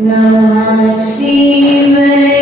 नमः शिवाय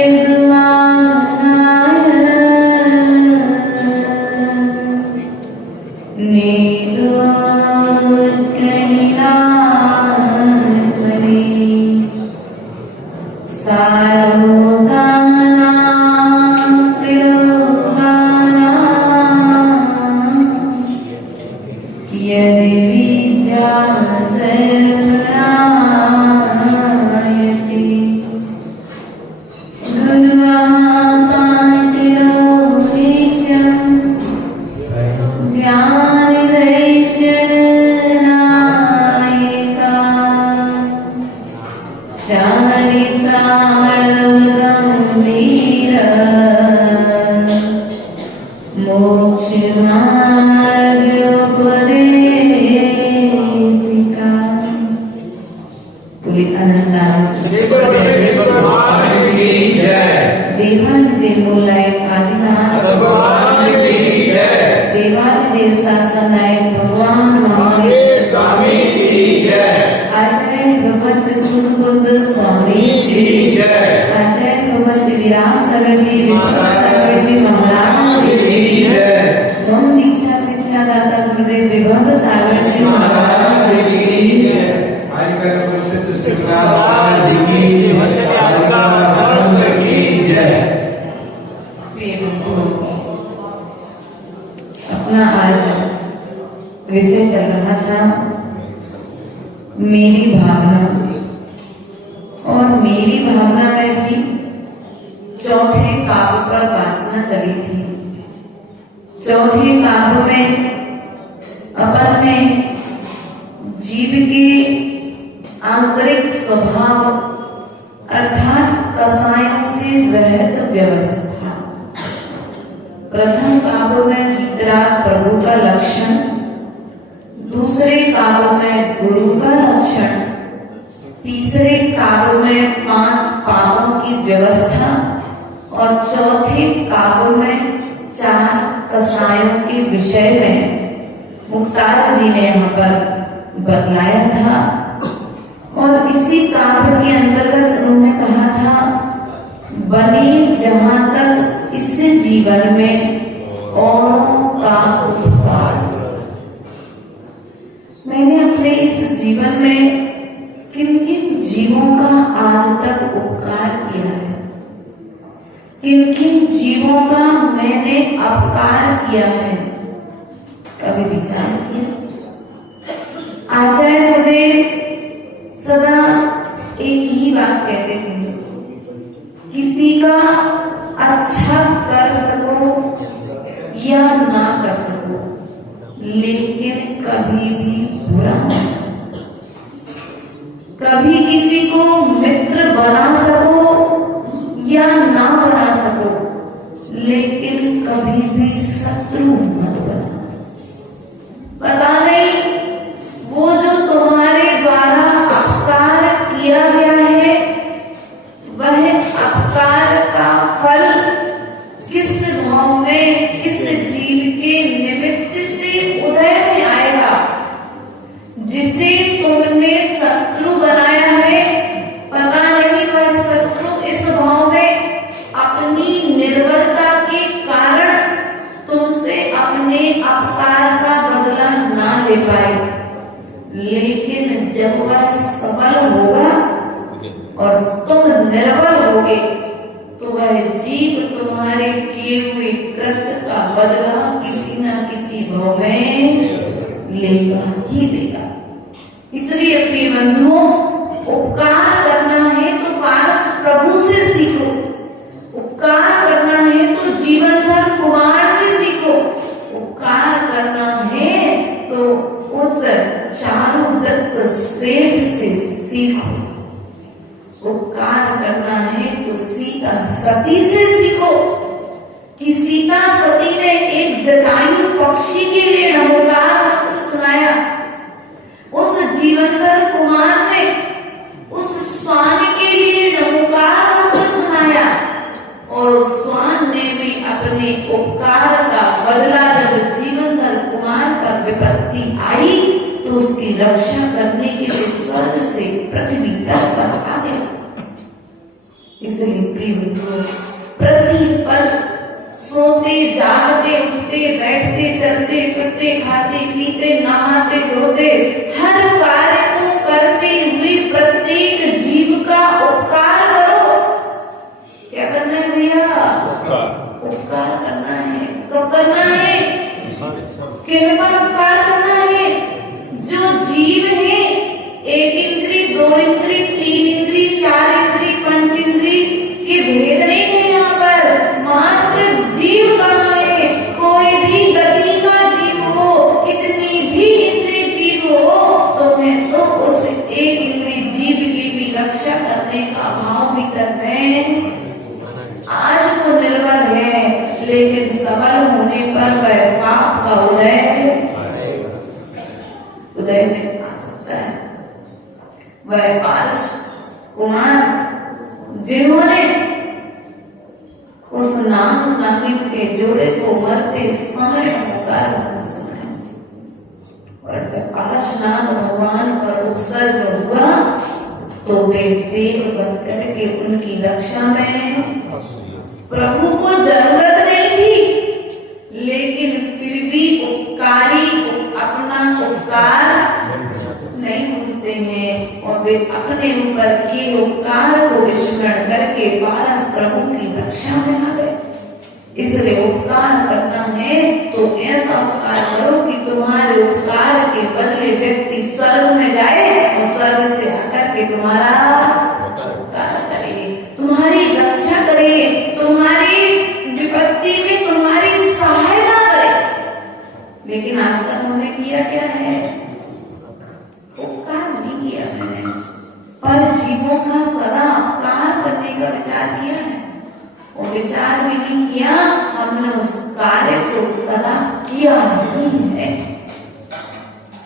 देवादिदेव शासन नायक भगवान महावीर स्वामी की जय। आचार्य भगवत गुरुकुंद स्वामी की जय। आचार्य भगवत विराम सागर जी विश्वसागर जी महाराज की जय। ओम दीक्षा शिक्षा दाता गुरुदेव विभव सागर जी महाराज की जय। आजकल प्रसिद्ध श्रीनाथ जी की जय। अपना आज विषय चल रहा था मेरी भावना, और मेरी भावना में भी चौथे काव्य पर वासना चली थी। चौथे काव्य में अपन ने जीव के आंतरिक स्वभाव अर्थात कसायों से रहित व्यवस्था, प्रथम काव्य में वितराग प्रभु का लक्षण, दूसरे काव्य में गुरु का लक्षण, तीसरे काव्य में 5 पापों की व्यवस्था, और चौथे काव्य में 4 कसायों के विषय में मुक्तार जी ने यहाँ पर बतलाया था। और इसी काव्य के अंतर्गत उन्होंने कहा था, बने जहां तक इस जीवन में औरों का उपकार। मैंने अपने इस जीवन में किन किन जीवों का आज तक उपकार किया है, किन किन जीवों का मैंने अपकार किया है, कभी विचार किया? आचार्य गुरुदेव सदा एक ही बात कहते थे, किसी का अच्छा कर सको या ना कर सको, लेकिन कभी भी बुरा मत। कभी किसी को मित्र बना सको या ना बना सको, लेकिन कभी भी शत्रु मत बना। पता नहीं वो जो तुम्हारे द्वारा अपकार किया गया है, वह अपकार का फल किस भाव में, किस जीव के निमित्त से उदय में आएगा। जिसे तुमने शत्रु बनाया है, पता नहीं वह शत्रु इस भाव में अपनी निर्बलता के कारण तुमसे अपने अपकार का बदला ना ले पाए, लेकिन जब वह सफल होगा और तुम निर्बल होगे, तो वह जीव तुम्हारे किए हुए कृत्य का बदला किसी न किसी भाव में लेगा ही देगा। इसलिए प्रिय बंधुओं, उपकार करना है तो पारस प्रभु से सीखो, उपकार करना है तो जीवनधर कुमार से सीखो, उपकार करना है तो उस चारुदत्त सेठ से सीखो, उपकार करना है तो सीता सती से सीखो कि सीता सती ने एक जटायु पक्षी के लिए नमोकार मंत्र सुनाया। उस जीवनधर कुमार ने उस स्वान के लिए नमोकार मंत्र सुनाया, और उस स्वान ने भी अपने उपकार का बदला जब जीवनधर कुमार पर विपत्ति आई तो उसकी रक्षा करने के लिए स्वर्ग से पृथ्वी तक पर आ गया। इसलिए प्रिय मित्रों, प्रतिपल सोते जागते उठते बैठते चलते फिरते खाते पीते नहाते धोते हर कार्य को करते हुए प्रत्येक जीव का उपकार करो। क्या करना है भैया? उपकार करना है। कब करना है? किन पर उपकार करना है? जो जीव है, एक इंद्री, दो इंद्री, तीन इंद्री, चार इंद्री, पंच इंद्री के भेद नहीं है यहाँ पर। मात्र जीव कहाँ है? कोई भी गति का जीव हो, कितनी भी इंद्री जीव हो, तो मैं तो उस एक इंद्री जीव की भी रक्षा करने का भाव भीतर में आज तो निर्बल है, लेकिन सबल होने पर वह पाप का उदय में आ सकता है। वह पारस कुमार जिन्होंने उस नाम नागिन के जोड़े को मरते समय पुकार सुना, और जब पारसनाथ भगवान पर उत्सर्ग हुआ तो वे देव बनकर के उनकी रक्षा में, प्रभु को जरूरत नहीं थी, लेकिन फिर भी उपकारी अपना उपकार नहीं भूलते हैं और वे अपने ऊपर के उपकार को स्मरण करके पारस प्रभु की रक्षा में आ गए। इसलिए उपकार करना है तो ऐसा उपकार करो कि तुम्हारे उपकार के बदले व्यक्ति स्वर्ग में जाए और स्वर्ग से आकर के तुम्हारा उपकार करे, तुम्हारी रक्षा करे, तुम्हारी विपत्ति में तुम्हारी सहायता करे। लेकिन आज तक हमने किया क्या है? उपकार नहीं किया मैंने, पर जीवों का सदा उपकार करने का विचार किया है, और विचार भी नहीं किया, हमने उस कार्य को सदा किया नहीं है।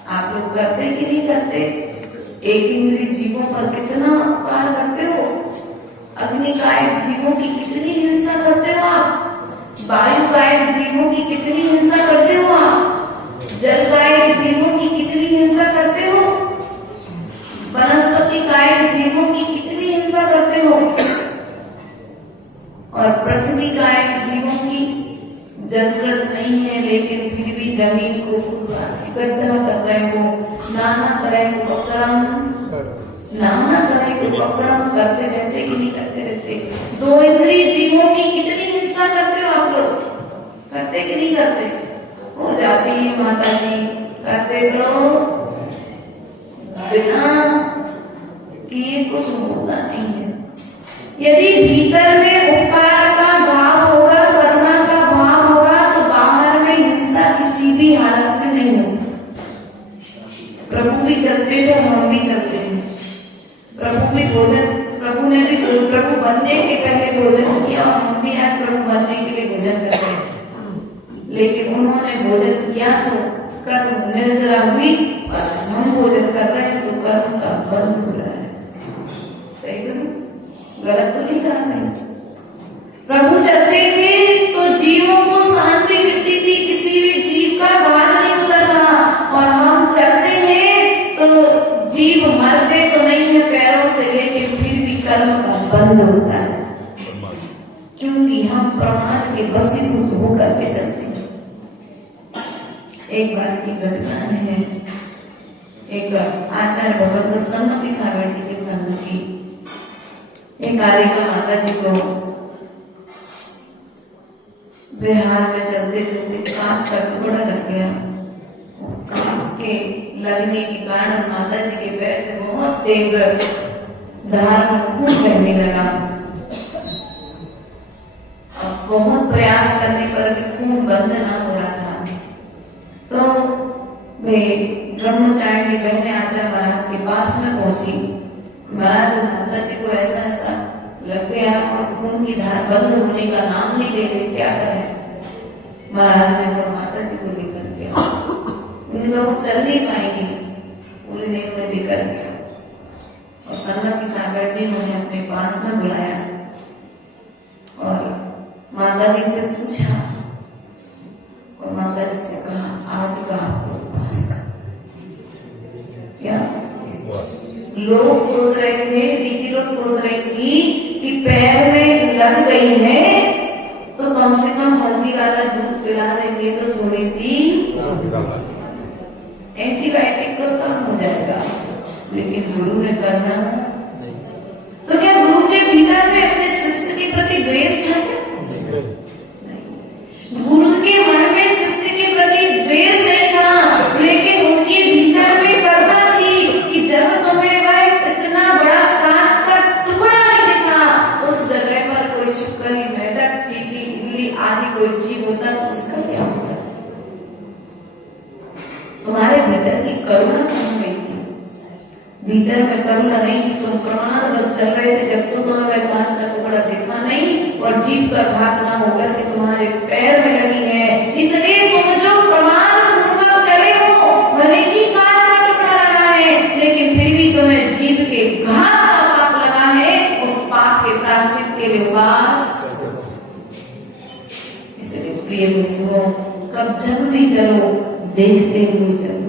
आप लोग करते कि नहीं करते? एक इंद्रिय जीवों पर कितना उपकार करते हो? अग्निकायक जीवों की कितनी हिंसा करते हो आप? वायुकायक जीवों की कितनी हिंसा करते हो आप? जलकायक जीवों की कितनी हिंसा करते हो? वनस्पति कायक जीवों की कितनी हिंसा करते हो? और पृथ्वी कायक जीवों की जरूरत नहीं है, लेकिन फिर भी जमीन को गड्ढा कर रहे हो, नाना तरह के उपक्रम करते रहते कि नहीं करते रहते? दो इंद्रिय जीवों की कितनी हिंसा करते हो आप लोग? करते कि नहीं करते? हो जाती है माता जी, करते तो बिना किए कुछ होता नहीं है। यदि भीतर में उपकार का भाव होगा, करुणा का भाव होगा, तो बाहर में हिंसा किसी भी हालत में नहीं होगी। प्रभु भी चलते थे, हम भी चलते हैं। प्रभु भी प्रभु ने भी प्रभु बनने के पहले भोजन किया, और हम भी आज प्रभु बनने के लिए भोजन करते हैं। लेकिन उन्होंने भोजन किया सो कर्म निर्जरा हुई, और हम भोजन कर रहे हैं तो कर्म का बंद हो रहा है। सही करूं? गलत तो नहीं कहा मैंने? प्रभु चलते थे तो जीवों को शांति मिलती थी, किसी भी जीव का भार नहीं उतर रहा, और हम चलते हैं तो जीव मरते तो नहीं है पैरों से, लेकिन फिर भी कर्म का बंद होता है, क्योंकि हम प्रमाद के वशीभूत होकर के चलते हैं। एक बार की घटना है, एक आचार्य भगवत सन्मति सागर जी के संग की। एक कारिका माता जी को बिहार में चलते चलते कांच का टुकड़ा लग गया। कांच के लगने के कारण माता जी के पैर से बहुत तेज धार में खून बहने लगा। अब बहुत प्रयास करने पर भी खून बंद ना हो रहा था, तो वे ब्रह्मचारिणी बहने आचार्य महाराज के पास में पहुंची। महाराज, माता जी को ऐसा ऐसा लग गया और खून की धार बंद होने का नाम नहीं ले रही, क्या करें? महाराज ने तो माता जी को लेकर गया, उन्होंने वो चल नहीं पाएंगी, पूरे दिन में लेकर गया, और सन्मति सागर जी ने अपने पास में बुलाया और माता जी से पूछा, और माता जी से कहा, आज का आपको उपवास का क्या? लोग सोच रहे थे, दीदी लोग सोच रही थी कि पैर में लग गई है तो कम से कम हल्दी वाला दूध पिला देंगे तो थोड़ी सी एंटीबायोटिक तो कम हो जाएगा। लेकिन गुरु ने करना तो क्या गुरु के भीतर में अपने शिष्य के प्रति द्वेष था क्या? नहीं। गुरु के मन में शिष्य के प्रति द्वेष नहीं था, लेकिन उनके भीतर में करना थी कि जब तुम्हें वह इतना बड़ा कांच का टुकड़ा नहीं दिखा, उस जगह पर कोई छिपकली, मेढक, चींटी, बिल्ली आदि कोई जीव होता तो उसका क्या होता? तुम्हारे भीतर की करुणा कहाँ गई थी? भीतर में करुणा नहीं थी, तुम प्रमाण बस चल रहे थे जब तो तुम्हें वह कांच का टुकड़ा दिखा नहीं और जीव का घात ना होकर के तुम्हारे पैर में लगी है। इसलिए तुम जो प्रमाण पूर्वक चले हो, भले ही कांच का टुकड़ा लगा है, लेकिन फिर भी तुम्हें जीव के घात का पाप लगा है। उस पाप के प्रायश्चित के लिए उपवास। इसलिए प्रिय मित्रों, कब जब भी चलो देखते हुए चलो,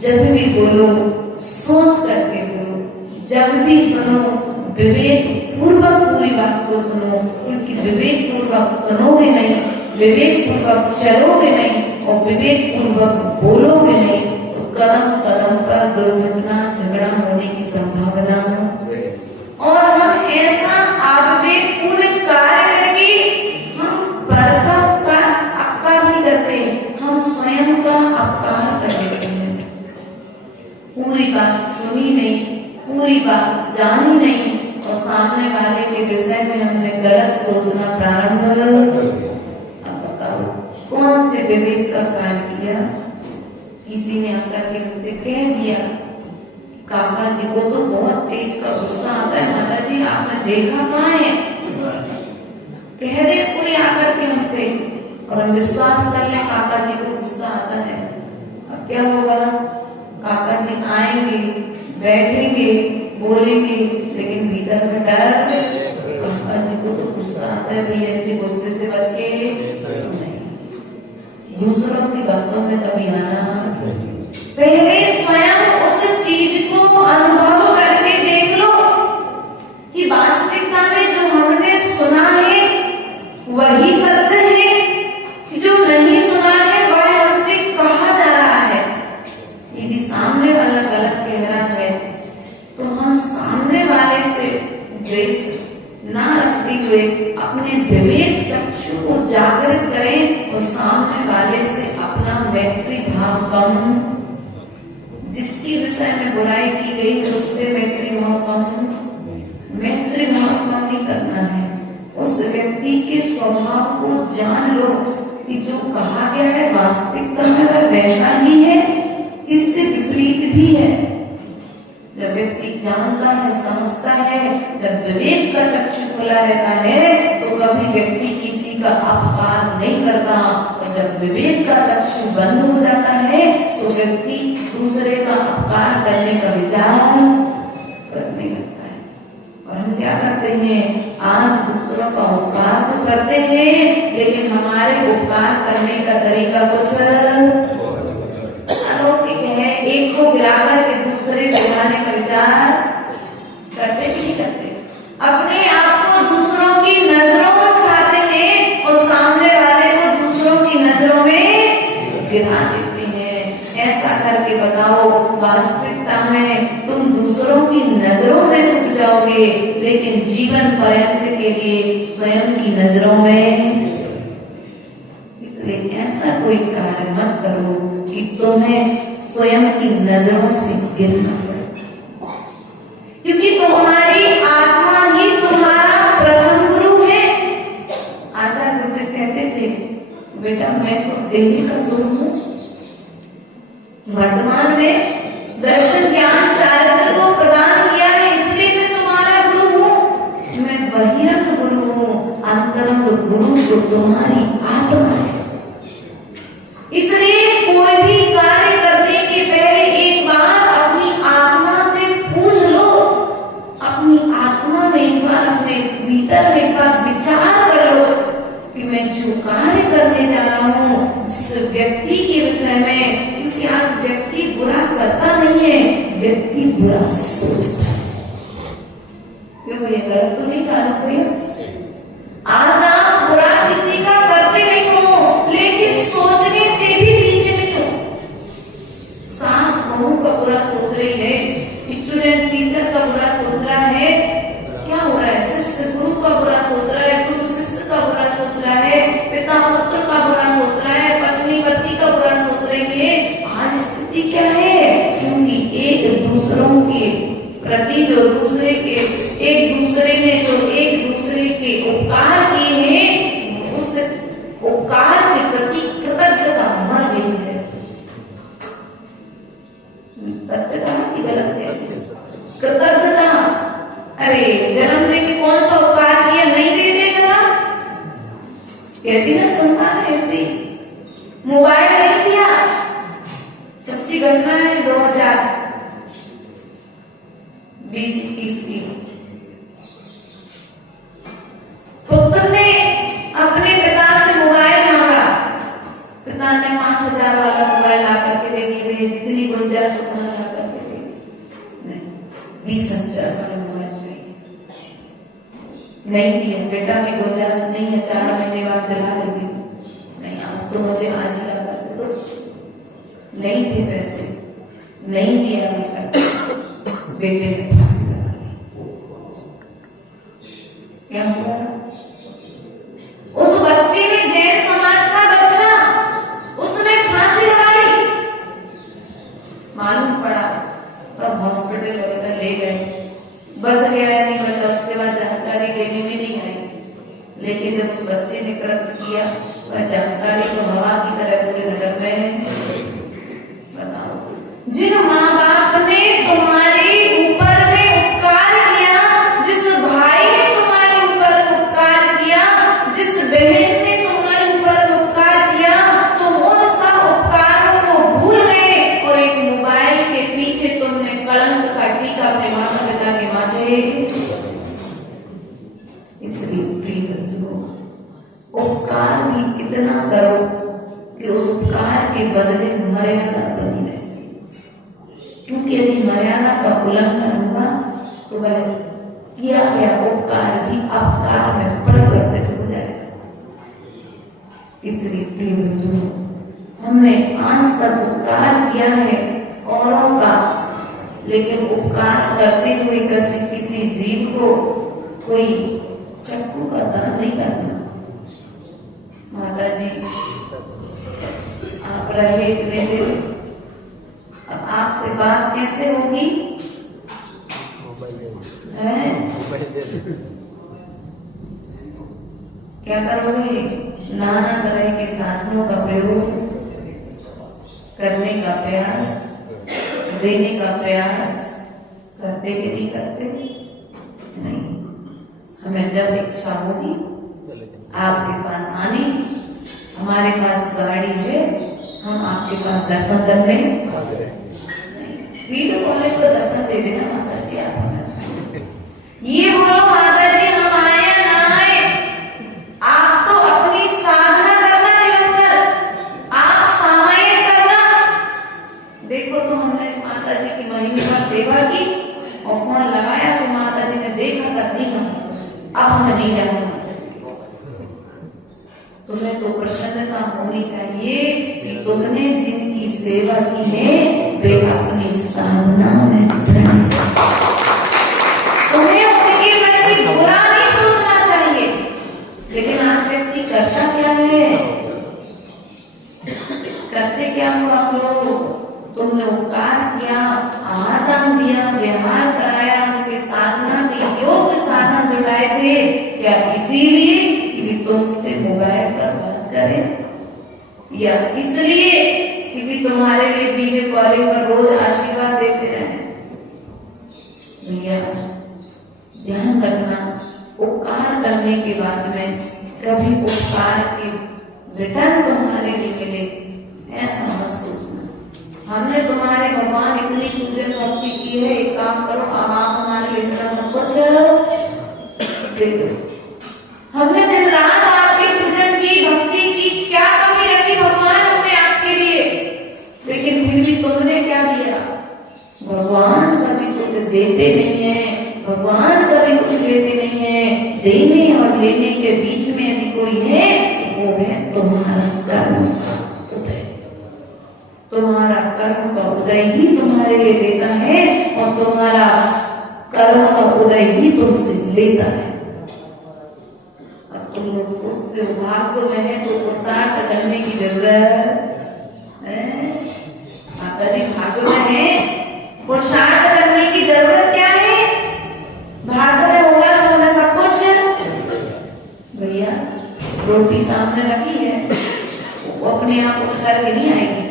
जब भी बोलो सोच करके बोलो, जब भी सुनो विवेक पूर्वक पूरी बात को सुनो, क्योंकि विवेक पूर्वक सुनोगे नहीं, विवेक पूर्वक चलोगे नहीं और विवेक पूर्वक बोलोगे नहीं तो कदम कदम पर दुर्घटना, झगड़ा होने की संभावना है। और हम ऐसा आवेग पूर्ण कार्य करके हम पर का अपकार नहीं करते, हम स्वयं का अपकार कर देते हैं। पूरी बात सुनी नहीं, पूरी बात जानी नहीं और सामने वाले के विषय में हमने गलत सोचना प्रारंभ। अब बताओ कौन से विवेक का कार्य किया? किसी ने आकर के मुझसे कह दिया काका जी को तो बहुत तेज का गुस्सा आता है, माता जी आपने देखा कहाँ है? कह दे कोई आकर के हमसे और हम विश्वास कर ले काका जी को गुस्सा आता है। अब क्या होगा? काका जी आएंगे, बैठेंगे, बोलेंगे, लेकिन भीतर में डर, काका जी को तो गुस्सा आता भी है, इतने गुस्से से बच के नहीं। दूसरों की बातों में कभी आना, पहले स्वयं उस चीज को अनुभव करके देख लो कि वास्तविकता में जो हमने सुना है वही सत्य है, जो नहीं सुना है वह हमसे कहा जा रहा है। यदि सामने वाला गलत कह रहा है तो हम सामने वाले से द्वेष ना रखते हुए अपने विवेक चक्षु को जागृत करें और सामने वाले से अपना मैत्री भाव कम, जिसकी विषय में बुराई की गई उससे मैत्री भाव कम, मैत्री भाव कम नहीं करना है। उस व्यक्ति के स्वभाव को जान लो कि जो कहा गया है वास्तविकता में वह वैसा ही है, इससे विपरीत भी है। जब व्यक्ति जानता है, समझता है, जब विवेक का चक्षु खुला रहता है तो कभी व्यक्ति किसी का अपकार नहीं करता, और जब विवेक का चक्षु बंद हो जाता है तो व्यक्ति दूसरे का अपकार करने का विचार करने लगता है। और हम क्या करते हैं? आज दूसरों का उपकार तो करते हैं, लेकिन हमारे उपकार करने का तरीका कुछ अलौकिक है। एक को गिरा करके दूसरे को गिराने का विचार करते कि नहीं करते? अपने आप को दूसरों की नजरों में उठाते हैं और सामने वाले को दूसरों की नजरों में गिरा देते हैं। ऐसा करके बताओ वास्तविकता में तुम दूसरों की नजरों में टूट जाओगे, लेकिन जीवन पर्यंत के लिए स्वयं की नजरों में। इसलिए ऐसा कोई कार्य मत करो कि तुम्हें स्वयं की नजरों से गिरना पड़े, क्योंकि तुम्हारी आत्मा ही तुम्हारा प्रथम गुरु है। आचार्य गुरुदेव कहते थे बेटा मैं तो देही का गुरु हूँ, वर्तमान में दर्शन ज्ञान चारित्र को प्रदान किया है, इसलिए मैं तुम्हारा गुरु हूँ। मैं बहिरंग गुरु हूँ, अंतरंग गुरु तो तुम्हारी आत्मा है। इसलिए कोई भी कार्य करने के पहले एक बार अपनी आत्मा से पूछ लो, अपनी आत्मा में एक बार, अपने भीतर में एक बार विचार कर लो कि मैं जो कार्य करने जा रहा हूँ जिस व्यक्ति के विषय में, क्योंकि आज व्यक्ति बुरा करता नहीं है, व्यक्ति बुरा सोचता है। क्यों हुई है, गलत तो नहीं कहा भैया? आज आप बुरा किसी का करते नहीं हो, लेकिन सोचने से भी पीछे नहीं हो। सास बहू का बुरा सोच रही है, स्टूडेंट टीचर का बुरा सोच रहा है, क्या हो रहा है? शिष्य गुरु का बुरा सोच रहा है, गुरु शिष्य का बुरा सोच रहा है, पिता पुत्र का बुरा सोच रहा है, पत्नी पति का बुरा सोच रही है। आज स्थिति क्या है? क्योंकि एक दूसरों के प्रति जो दूसरे के एक दूसरे ने जो एक दूसरे के उपकार किए हैं, उस उपकार के प्रति कृतज्ञता मर गई है। सत्य कहा कि गलत है? कृतज्ञता, अरे जन्म दे के कौन सा उपकार किया, नहीं दे देगा? कहती ना संतान ऐसी, मोबाइल नहीं दिया, सच्ची घटना है 2020-21 की। पुत्र ने अपने पिता से मोबाइल मांगा, पिता ने 5,000 वाला मोबाइल ला करके दे दिए, जितनी गुंजाइश उतना ला करके दे दी। 20,000 वाला मोबाइल चाहिए, नहीं दिया। बेटा की गुंजाइश नहीं है, 4 महीने बाद दिला देगी, नहीं आप तो मुझे आज ही ला कर दो। नहीं थे पैसे, नहीं दिया बेटे ने फांसी लगा ली। क्या हुआ? उस बच्चे ने, जैन समाज का बच्चा, उसने फांसी लगा ली। मालूम पड़ा तब हॉस्पिटल वगैरह ले गए, बच गया या नहीं बचा उसके बाद जानकारी लेने में नहीं आई। लेकिन जब उस बच्चे ने कृत्य किया, वह जानकारी तो हवा की तरह पूरे नगर में है। जिन माँ बाप ने तुम्हारे ऊपर में उपकार किया, जिस भाई ने तुम्हारे ऊपर उपकार किया, जिस बहन ने तुम्हारे ऊपर उपकार किया, तुम उन सब उपकारों को भूल गए और एक मोबाइल के पीछे तुमने कलंक का टीका अपने माता पिता के माथे। इसलिए प्रिय बच्चों, उपकार भी इतना करो कि उस उपकार के बदले मर्यादा बनी रहे। क्योंकि यदि मर्यादा का उल्लंघन होगा तो वह किया गया उपकार भी अपकार में परिवर्तित हो जाएगा। इसलिए प्रिय बंधुओं, हमने आज तक उपकार किया है औरों का, लेकिन उपकार करते हुए किसी जीव को कोई चक्कू का दान नहीं करना। माता जी आप रहे इतने दिन, अब आपसे बात कैसे होगी? क्या करोगे? नाना तरह के साधनों का प्रयोग करने का प्रयास, देने का प्रयास करते कि नहीं करते? नहीं। हमें जब इच्छा होगी आपके पास आने की, हमारे पास गाड़ी है, हम आपके पास दर्शन कर रहे हैं। वीडियो कॉल को दर्शन दे देना माता जी। आप ये बोलो माता जी हम आए या ना आए, आप तो अपनी साधना करना निरंतर, आप सामायिक करना। देखो तो हमने माता जी की महिमा सेवा की और फोन लगाया तो माता जी ने देखा करनी हम, अब हमें नहीं जाना। तुम्हें तो प्रसन्नता होनी चाहिए कि तुमने जिनकी सेवा की है वे अपनी साधना में तुम्हें उनके प्रति बुरा नहीं सोचना चाहिए। लेकिन आज व्यक्ति करता क्या है? करते क्या हो आप लोग? तुमने उपकार किया, आदान दिया, व्यवहार कराया, उनके साधना के योग्य साधन जुटाए थे, क्या इसीलिए कि तुमसे मोबाइल पर बात करें, या इसलिए कि भी तुम्हारे लिए वीडियो कॉलिंग पर रोज आशीर्वाद देते रहे? भैया ध्यान रखना, उपकार करने के बाद में कभी उपकार के रिटर्न तुम्हारे लिए मिले ऐसा मत सोचना। हमने तुम्हारे भगवान इतनी पूजन भक्ति की है, एक काम करो अब आप हमारे लिए इतना सब कुछ दे दो। हमने दिन रात आपके पूजन की, भक्ति की, क्या कमी रखी भगवान हमने आपके लिए? लेकिन फिर भी तुमने क्या दिया? भगवान कभी तुझे देते नहीं है, भगवान कभी कुछ लेते नहीं है। देने और लेने के बीच में यदि कोई है वो है तुम्हारा कर्म का उदय। तुम्हारा कर्म का उदय ही तुम्हारे लिए देता है और तुम्हारा कर्म का उदय ही तुमसे लेता है। अब तुम लोग सोचते हो भाग्य में है तो पुरुषार्थ करने की जरूरत है। माता जी भाग्य में है, पुरुषार्थ करने की जरूरत क्या है? भाग्य में होगा तो होगा सब कुछ। भैया रोटी सामने रखी है, वो अपने आप उठ करके नहीं आएगी,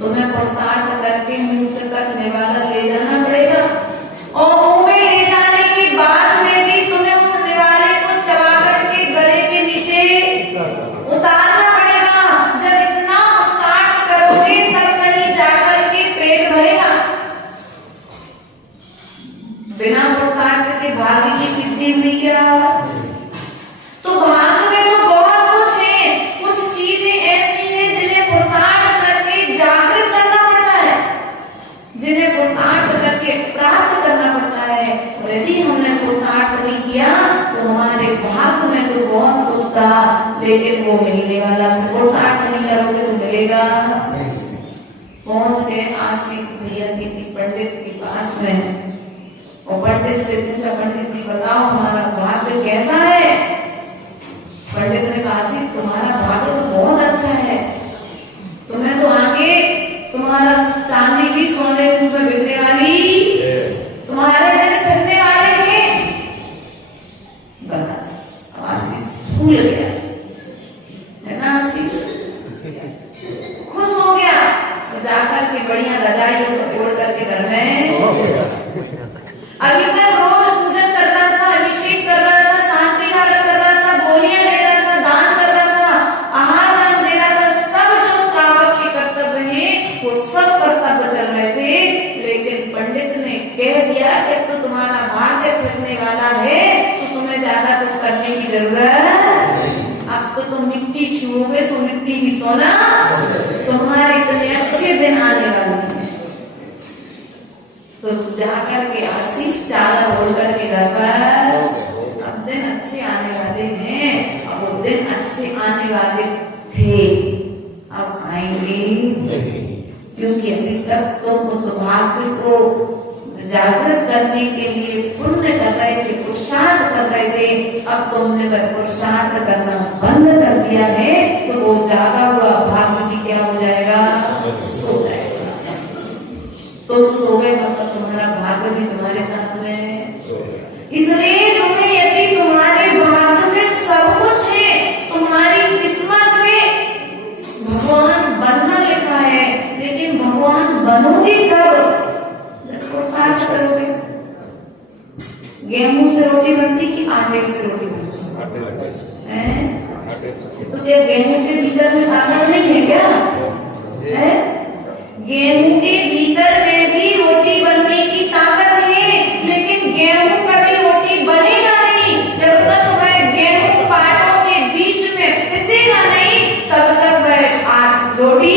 तुम्हें पुरुषार्थ करके मुंह तक निवाला ले जाना पड़ेगा और मुंह में ले जाने के बाद में भी तुम्हें उस निवाले को चबा करके गले के नीचे उतारना पड़ेगा। जब इतना पुरुषार्थ करोगे तब कहीं जाकर के पेट भरेगा। बिना पुरुषार्थ के भाग्य की सिद्धि हुई क्या? तो भाग्य में तो बहुत कुछ है, कुछ चीजें ऐसी हैं जिन्हें पुरुषार्थ करके जागृत करना पड़ता है, जिन्हें पुरुषार्थ करके प्राप्त करना पड़ता है। और यदि हमने पुरुषार्थ नहीं किया तो हमारे भाग्य में तो बहुत कुछ था, लेकिन वो मिलने वाला, पुरुषार्थ नहीं करोगे तो मिलेगा। पहुंच गए आशीष भैया किसी पंडित के पास में और पंडित से पूछा, पंडित जी बताओ हमारा भाग्य कैसा है? पंडित ने कहा आशीष तुम्हारा भाग्य तो बहुत अच्छा है, तुम्हें तो आगे तुम्हारा चांदी भी सोने में बिकने वाली, तुम्हारे घर फिरने वाले हैं। बस आशीष भूल गया है ना, आशीष खुश हो गया तो जाकर के बढ़िया रजाई ओढ़ करके घर में अभी तक रोज पूजन कर रहा था, अभिषेक कर रहा था, शांति धारण कर रहा था, बोलियां ले रहा था, दान कर रहा था, आहार दान दे रहा था, सब जो श्रावक के कर्तव्य है वो सब कर्तव्य चल रहे थे। लेकिन पंडित ने कह दिया कि तो तुम्हारा भाग्य फिरने वाला है तो तुम्हें ज्यादा कुछ करने की जरूरत नहीं। अब तो तुम मिट्टी छूओगे सो मिट्टी भी सोना, तुम्हारे इतने अच्छे दिन आने वाले हैं। तो जाकर के आशीष चादर ओढ़ करके घर पर, अब दिन अच्छे आने वाले हैं, अब वो दिन अच्छे आने वाले थे, अब आएंगे, क्योंकि अभी तक तुम उस भाग्य को जागृत करने के लिए पुण्य कर रहे थे, पुरुषार्थ कर रहे थे। अब तुमने वह पुरुषार्थ करना बंद कर दिया है तो वो जागा हुआ भाग्य भी क्या हो जाएगा? सो जाएगा। तुम सो गए मतलब तुम्हारा भाग्य भी तुम्हारे साथ में। इसलिए तुम्हें यदि तुम्हारे भाग्य में सब कुछ है, तुम्हारी किस्मत में भगवान बनना लिखा है, लेकिन भगवान बनोगे कब? जब पुरुषार्थ करोगे। गेहूं से रोटी बनती कि आटे से रोटी बनती है? तो क्या गेहूं के भीतर में ताकत नहीं है क्या? है? गेहूं के भीतर में भी रोटी बनने की ताकत है, लेकिन गेहूं कभी रोटी बनेगा नहीं जब तक वह गेहूं पाटों के बीच में पिसेगा नहीं, तब तक वह रोटी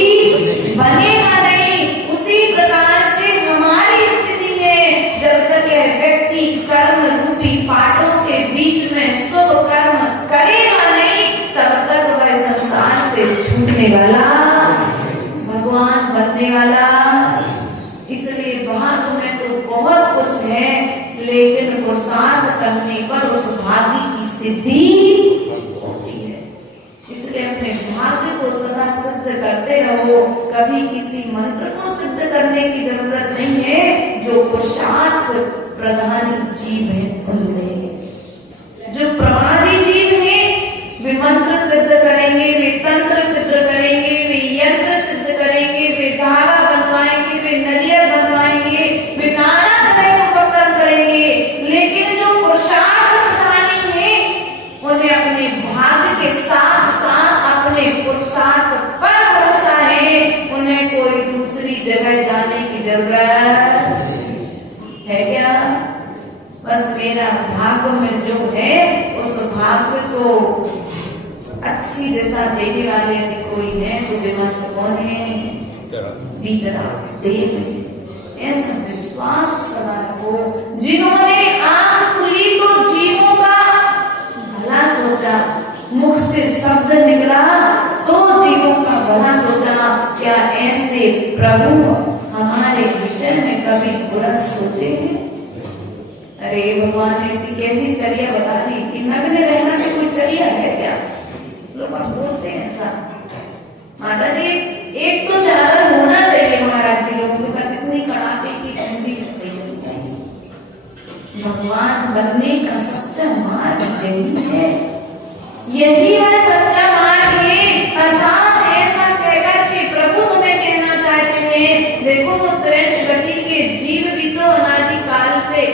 बनेगा नहीं। उसी प्रकार से हमारी स्थिति है, जब तक यह व्यक्ति कर्म रूपी पाटों के बीच में शुभ कर्म करेगा नहीं, तब तक वह संसार से छूटने वाला, भगवान बनने वाला। इसलिए भाग्य में तो बहुत कुछ है, लेकिन पुरुषार्थ करने पर उस भाग्य की सिद्धि होती है। इसलिए अपने भाग्य को सदा सिद्ध करते रहो, कभी किसी मंत्र को सिद्ध करने की जरूरत नहीं है। जो पुरुषार्थ प्रधान जीव है उनमें, जो प्रमाणी जीव है वे मंत्र सिद्ध करेंगे, वे तंत्र सिद्ध करेंगे, वे यंत्र सिद्ध करेंगे, वे धागा बनवाएंगे, वे नलियर बनवाएंगे, वे नाना तरह का उपक्रम करेंगे। लेकिन जो पुरुषार्थ प्रधानी है उन्हें अपने भाग्य के साथ साथ अपने पुरुषार्थ पर भरोसा है, उन्हें कोई दूसरी जगह जाने की जरूरत है क्या? बस मेरा भाग्य में जो है उस भाग्य को अच्छी दिशा देने वाले यदि कोई है तो विमान कौन है? देव। ऐसा विश्वास सदा रखो, जिन्होंने प्रभु हमारे विषय में कभी बुरा सोचे हैं? अरे भगवान ऐसी कैसी चर्या बता दी कि नग्न रहना भी कोई चर्या है क्या? लोग आप बोलते हैं ऐसा। माता जी एक तो चादर होना चाहिए महाराज जी लोगों के साथ, इतनी कड़ाके की ठंडी भगवान बनने का सच्चा मार्ग यही है, यही वह सच्चा मार्ग है। अर्थात ऐसा कहकर के प्रभु तुम्हें कहना चाहते हैं, देखो वो त्रैत गति के जीव भी तो अनादि काल से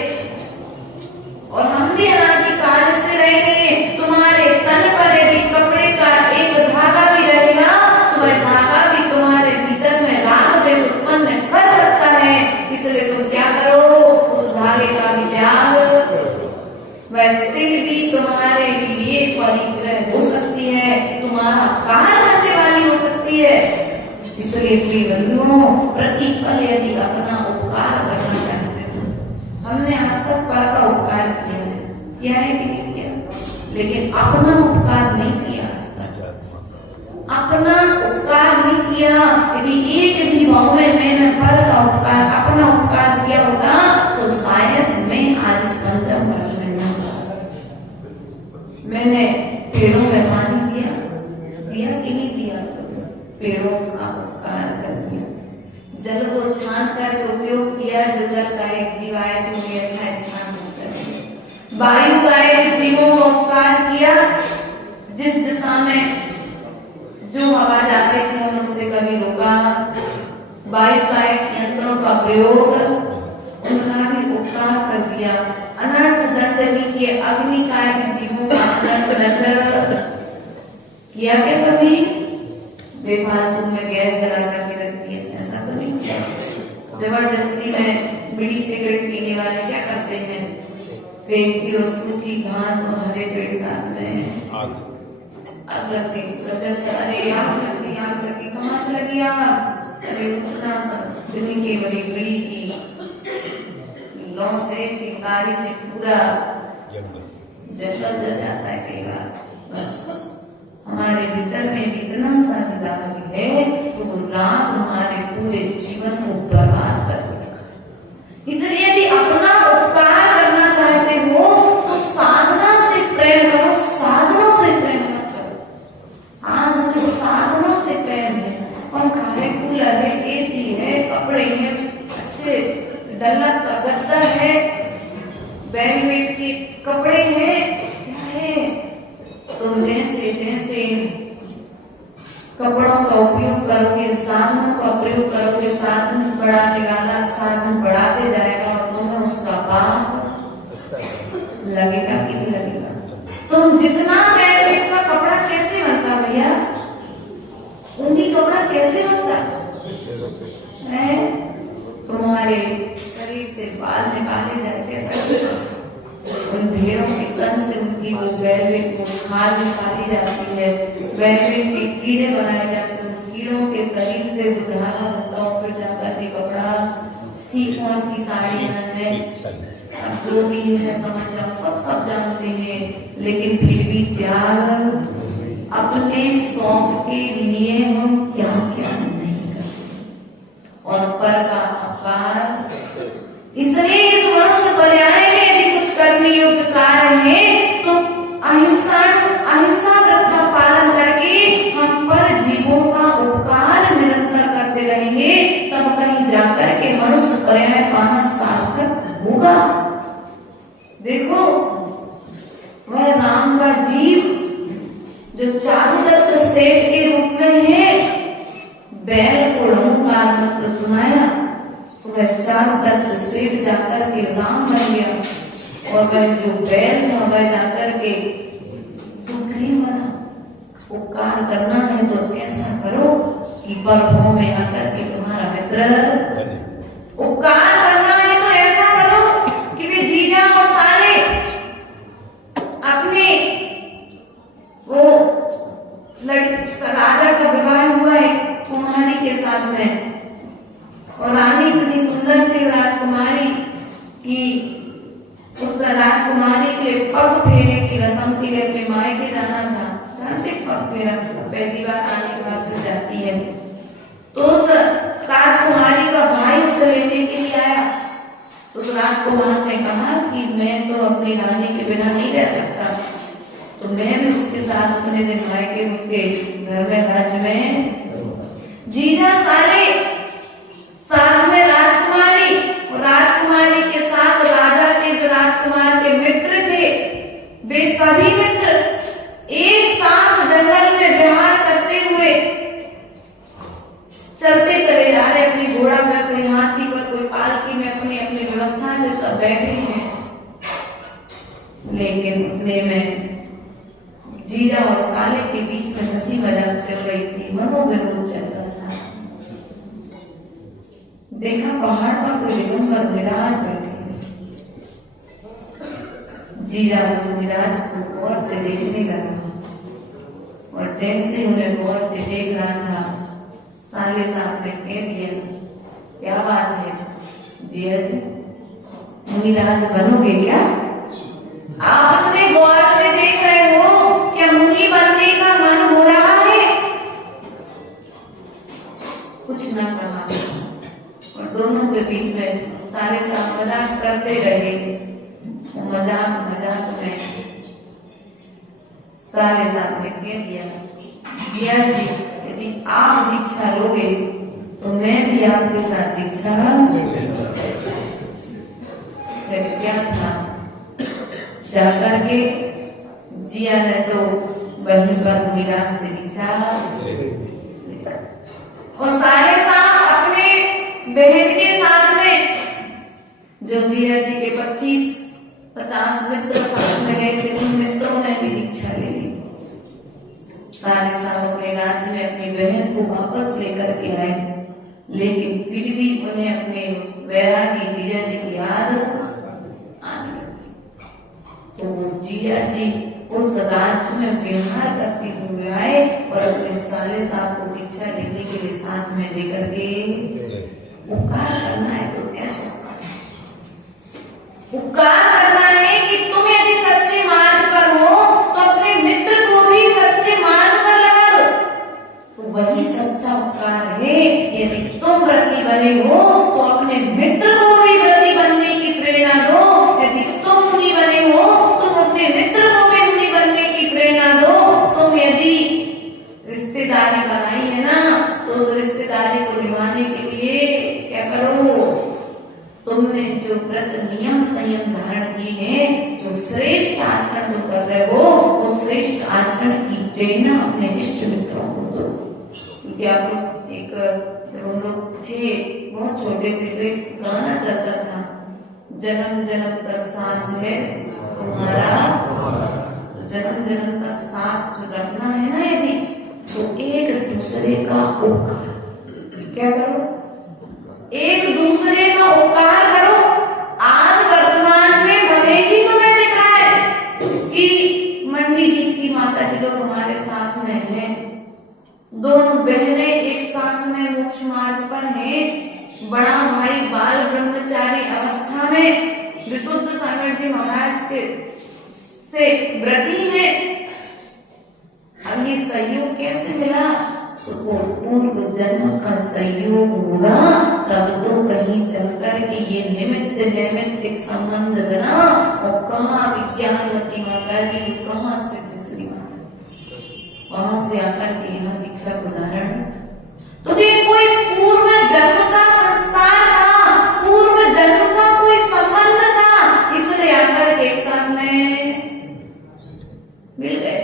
और हम भी अनादि काल से रहे हैं। तुम्हारे तन पर यदि कपड़े का एक धागा भी रहेगा तो वह धागा भी तुम्हारे भीतर में राग द्वेष उत्पन्न कर सकता है। इसलिए तुम क्या करो, उस धागे का भी त्याग। वह तिल भी तुम्हारे लिए परिग्रह हो सकती है, तुम्हारा कार करने वाली हो सकती है। इसलिए प्रिय बंधुओं, प्रतिफल यदि अपना उपकार करना चाहते हो, हमने आज तक पर का उपकार किया है कि नहीं किया? लेकिन अपना उपकार नहीं किया आज तक, अपना उपकार नहीं किया। यदि एक भी भाव में मैंने पर का उपकार, अपना उपकार किया होता तो शायद मैं आज इस पंचम वर्ष में न होता। मैंने पेड़ों में पानी दिया कि नहीं दिया? पेड़ों का उपकार कर दिया। जल को छान कर उपयोग किया, जो जल का एक जीव आया जो यथा स्थान कर। वायु का एक जीवों को उपकार किया, जिस दिशा में जो हवा जाते थे हम उसे कभी रोका। वायु का एक यंत्रों का प्रयोग, उनका भी उपकार कर दिया। अनर्थ दंड के अग्नि का एक जीवों का अनर्थ किया क्या कभी? बेफालतू में गैस जला करके रख दिया, ऐसा तो नहीं किया। जबरदस्ती में बीड़ी सिगरेट पीने वाले क्या करते हैं? फेंक दी और सूखी घास और हरे पेड़ साथ में आग लग गई। प्रज्वलित, अरे आग लग गई, कहाँ से लगी आग? अरे उतना सा दिल्ली के बड़ी बीड़ी की लौ से, चिंगारी से पूरा जंगल जल जाता है कई बार। बस हमारे भीतर में इतना सा राग है तो वो राग हमारे पूरे जीवन को बर्बाद कर देगा। इसलिए यदि अपना उपकार करना चाहते हो तो साधना से प्रेम करो, साधनों से प्रेम मत करो। आज तो साधनों से प्रेम है, पंखा है, कूलर है, एसी है, कपड़े हैं, अच्छे डल्लक का गद्दा है, वेलवेट के कपड़े हैं, तुम जैसे जैसे कपड़ों का उपयोग करोगे, साधनों का प्रयोग करोगे, साधन बढ़ाने वाला साधन बढ़ाते जाएगा और तुम्हें उसका पाप लगेगा कि नहीं लगेगा? तुम जितना वेलवेट का कपड़ा कैसे बनता भैया, ऊनी कपड़ा कैसे बनता है? तुम्हारे शरीर से बाल निकाले जाते हैं, उन भेड़ों के तन से उनकी वो वेलवेट को खाल निकाली जाती है, वेलवेट के कीड़े बनाए जाते हैं, कीड़ों के शरीर से धागा होता है, फिर जाकर के कपड़ा सीफॉन की साड़ी है, जो भी है समझ जाओ, सब जानते हैं। लेकिन फिर भी त्याग, अपने शौक के लिए हम क्या क्या नहीं करते और पर का अपकार। इसलिए इस वर्ष पर्याय में यदि कुछ करने योग्य कार्य है तो अहिंसा व्रत का पालन करके हम पर जीवों का उपकार निरंतर करते रहेंगे, तब कहीं जाकर के मनुष्य पर्याय पाना सार्थक होगा। देखो वह राम का जीव जो चारुदत्त सेठ के रूप में है, बैल को ढंकार मंत्र सुनाया तो वह चारुदत्त सेठ जाकर के राम बन गया, और वह जो बैल था वह जाकर के सुग्रीव बना। उपकार करना है तो ऐसा करो कि पर्वों में आकर के तुम्हारा मित्र, उपकार करना है तो ऐसा करो कि वे जीजा और साले अपने वो राजा का विवाह हुआ है कुमारी के साथ में, और रानी इतनी सुंदर थी राजकुमारी की, उस राजकुमारी के पग फेरे की रस्म के लिए अपने मायके जाना था। जानते पग फेरा पहली बार आने के बाद फिर जाती है, तो उस राजकुमारी का भाई उसे लेने के लिए आया। तो उस राजकुमार ने कहा कि मैं तो अपनी रानी के बिना नहीं रह सकता, तो मैं भी उसके साथ उतने दिन मायके उसके घर में राज्य में जीजा साले, साथ में राजकुमारी, और राजकुमारी के साथ राजा के जो राजकुमार के मित्र थे वे सभी मित्र एक साथ जंगल में विहार करते हुए चलते चले जा रहे, अपनी घोड़ा पर, कोई हाथी पर, कोई पालकी में, अपनी अपनी व्यवस्था से सब बैठे हैं। लेकिन उतने में जीजा और साले के बीच में हंसी मजाक चल रही थी, मनोविनोद चल रहा था। देखा पहाड़ पर कोई दिगंबर मिराज बैठे, जीजा उस मिराज को गौर से देखने लगा, और जैसे उन्हें गौर से देख रहा था, साले साहब ने कह दिया, क्या बात है जिया जी, मुनिराज बनोगे क्या? आप अपने गौर से देख रहे हो, क्या मुनि बनने का मन हो रहा है? कुछ ना कहा, और दोनों के बीच में सारे साहब मजाक करते रहे। मजाक मजाक में साले साहब ने कह दिया, जिया जी यदि आप दीक्षा लोगे तो मैं भी आपके साथ दीक्षा। क्या था, जाकर के जिया ने तो वहीं पर मुनिराज से दीक्षा, और सारे साहब अपने बहन के साथ में, जो जिया जी के 25-50 मित्र साथ में गए थे, उन मित्रों ने भी दीक्षा ले ली। सारे साहब अपने राज्य में अपनी बहन को वापस लेकर के आए, लेकिन फिर भी उन्हें अपने वैरागी जिया जी की याद आने लगी। तो वो जिया जी उस राज्य में विहार करते हुए आए और अपने साले साहब को दीक्षा लेने के लिए साथ में लेकर के, उपकार करना है तो कैसे उपकार करना है कि तुम यदि सच्चे मार्ग पर हो तो अपने मित्र को भी सच्चे मार्ग पर लगा दो, तो वही सच्चा उपकार है। यदि तुम व्रती बने हो तो अपने मित्र को भी व्रती बनने की प्रेरणा दो, यदि तुम मुनि बने हो तुम अपने मित्र को भी मुनि बनने की प्रेरणा दो। तुम यदि रिश्तेदारी बनाई है ना, तो उस रिश्तेदारी को निभाने के लिए क्या करो, तुमने जो व्रत नियम संयम धारण की है, जो श्रेष्ठ आचरण जो कर रहे हो, वो श्रेष्ठ आचरण की प्रेरणा अपने इष्ट मित्रों को दो। क्योंकि आप लोग एक हम लोग थे, बहुत छोटे थे, तो एक गाना चलता था, जन्म जन्म तक साथ है तुम्हारा, तो जन्म जन्म तक साथ जो रखना है ना, यदि तो एक दूसरे का उपकार क्या करो, एक दूसरे का उपकार करो। आज वर्तमान में भले ही तुम्हें दिख रहा है कि मंडी की माता जी लोग हमारे साथ में हैं, दोनों बहनें एक साथ में मोक्ष मार्ग पर हैं, बड़ा भाई बाल ब्रह्मचारी अवस्था में विशुद्ध सागर जी महाराज के से व्रती है। अब ये सहयोग कैसे मिला, तो वो पूर्व जन्म का सहयोग होगा, तब तो कहीं चलकर के ये निमित्त संबंध बना, और कहाँ विज्ञानवती माता जी, कहाँ सिद्ध श्री माता, वहां से आकर के यहाँ दीक्षा को धारण। तो ये कोई पूर्व जन्म का संस्कार था, पूर्व जन्म का कोई संबंध था, इसलिए आकर एक साथ में मिल गए।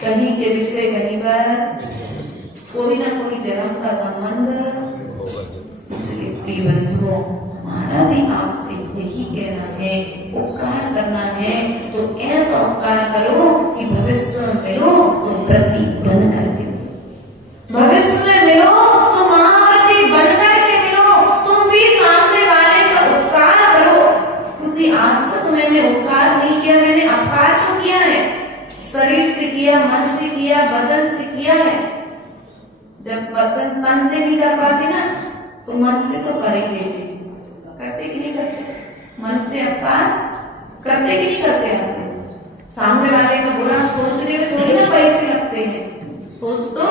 कहीं के पिछले कहीं पर कोई ना कोई जन्म का संबंध। इसलिए प्रिय बंधुओं, हमारा भी आपसे यही कहना है, उपकार करना है तो ऐसा उपकार करो कि भविष्य में मिलो तो व्रती बन करके, भविष्य में मिलो तो महाव्रती बन करके मिलो, तुम भी सामने वाले का उपकार करो। क्योंकि आज तक मैंने उपकार नहीं किया, मैंने अपकार तो किया है, शरीर से किया, मन से किया, वचन से किया है। जब वचन तन से नहीं कर पाते ना, तो मन से तो कर ही देते, करते कि नहीं करते, मन से अपकार करते कि नहीं करते। आप सामने वाले का बुरा सोचने में थोड़ी ना पैसे लगते हैं, सोच तो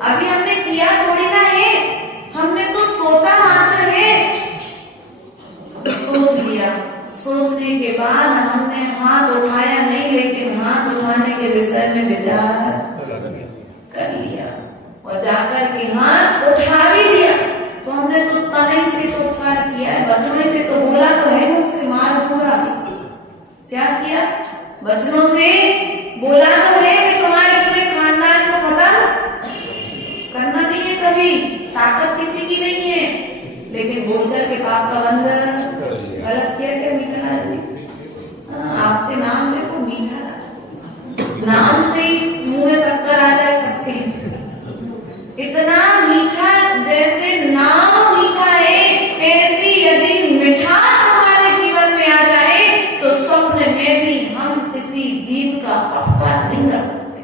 अभी हमने किया थोड़ी ना है, हमने तो सोचा मात्र है, सोच लिया, सोचने के बाद हमने हाथ उठाया नहीं, लेकिन हाथ उठाने के विषय में विचार कर लिया और जाकर के हाथ उठा भी दिया। तो हमने तो तने से तो उपकार किया है, वचनों से तो बोला तो है, मुख से मार दूंगा। क्या किया? वचनों से बोला तो है कि तुम्हारे पूरे खानदान को खत्म करना नहीं है, कभी ताकत किसी की नहीं है, लेकिन बोलकर के पाप का बंधन गलत किया। क्या मीठा जी? आपके नाम देखो, मीठा नाम से ही मुंह में शक्कर आ जा सकते हैं। इतना मीठा, जैसे नाम मीठा है, ऐसी यदि मिठास हमारे जीवन में आ जाए तो स्वप्न में भी हम किसी जीव का अपकार नहीं कर सकते।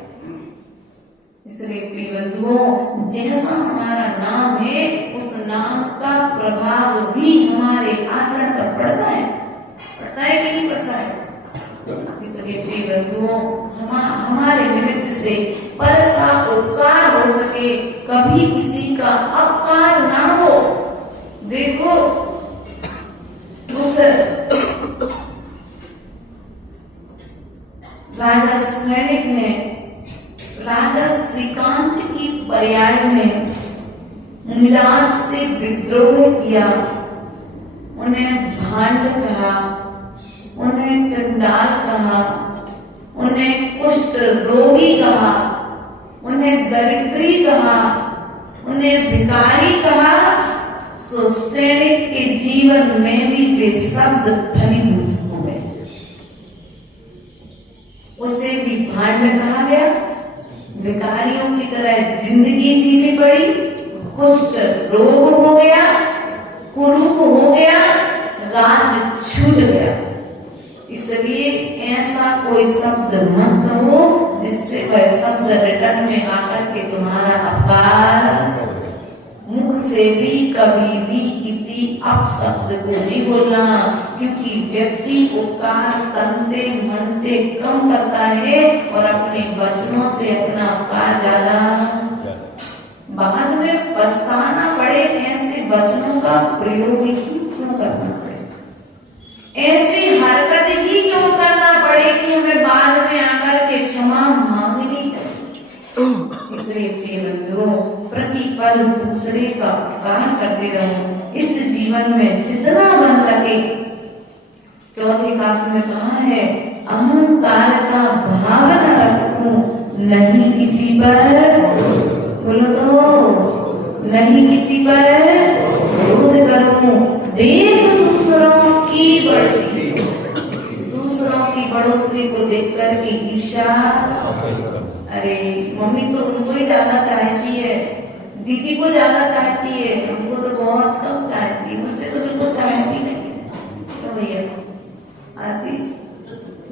इसलिए प्रिय बंधुओं, जैसा हमारा नाम है उस नाम का प्रभाव भी हमारे आचरण पर पड़ता है कि नहीं पड़ता है? इसलिए प्रिय बंधुओं, हमारे निमित्त से पर का उपकार हो सके, कभी किसी का अपकार ना हो। देखो राजा सैनिक ने राजा श्रीकांत की पर्याय में मिलाज से विद्रोह किया, उन्हें भांड कहा, उन्हें चंडाल कहा, उन्हें कुष्ठ रोगी कहा, उन्हें दरिद्री कहा, उन्हें भिखारी कहा। सो सैनिक के जीवन में भी वे शब्द फलीभूत हो गए। उसे भी भांड कहा गया, भिखारियों की तरह जिंदगी जीनी पड़ी, कुष्ठ रोग हो गया, कुरूप हो गया, राज छूट गया। इसलिए ऐसा कोई शब्द मत कहो जिससे वह शब्द रिटर्न में आकर के तुम्हारा अपकार। मुख से भी कभी भी किसी अपशब्द को नहीं बोलना, क्योंकि व्यक्ति उपकार तनते मन से कम करता है और अपने वचनों से अपना उपकार ज्यादा। बाद में पछताना पड़े, ऐसे वचनों का प्रयोग ही क्यों करना पड़े, ऐसी हरकत ही क्यों करना पड़े कि हमें बाद में आकर के क्षमा मांगनी पड़े। इसलिए प्रिय बंधुओं, प्रतिपल दूसरे का उपकार करते रहो। इस जीवन में जितना बन सके, चौथे काव्य में कहा है, अहंकार का भाव न रखूं, नहीं किसी पर, बोलो तो, नहीं किसी पर क्रोध करूं, देख दूसरों की बढ़ती, दूसरों की बढ़ोतरी को देख कर के ईर्ष्या। अरे मम्मी तो उनको ही ज्यादा चाहती है, दीदी को ज्यादा चाहती है, हमको तो बहुत कम चाहती है, मुझसे तो बिल्कुल चाहती नहीं है। तो भैया आशीष,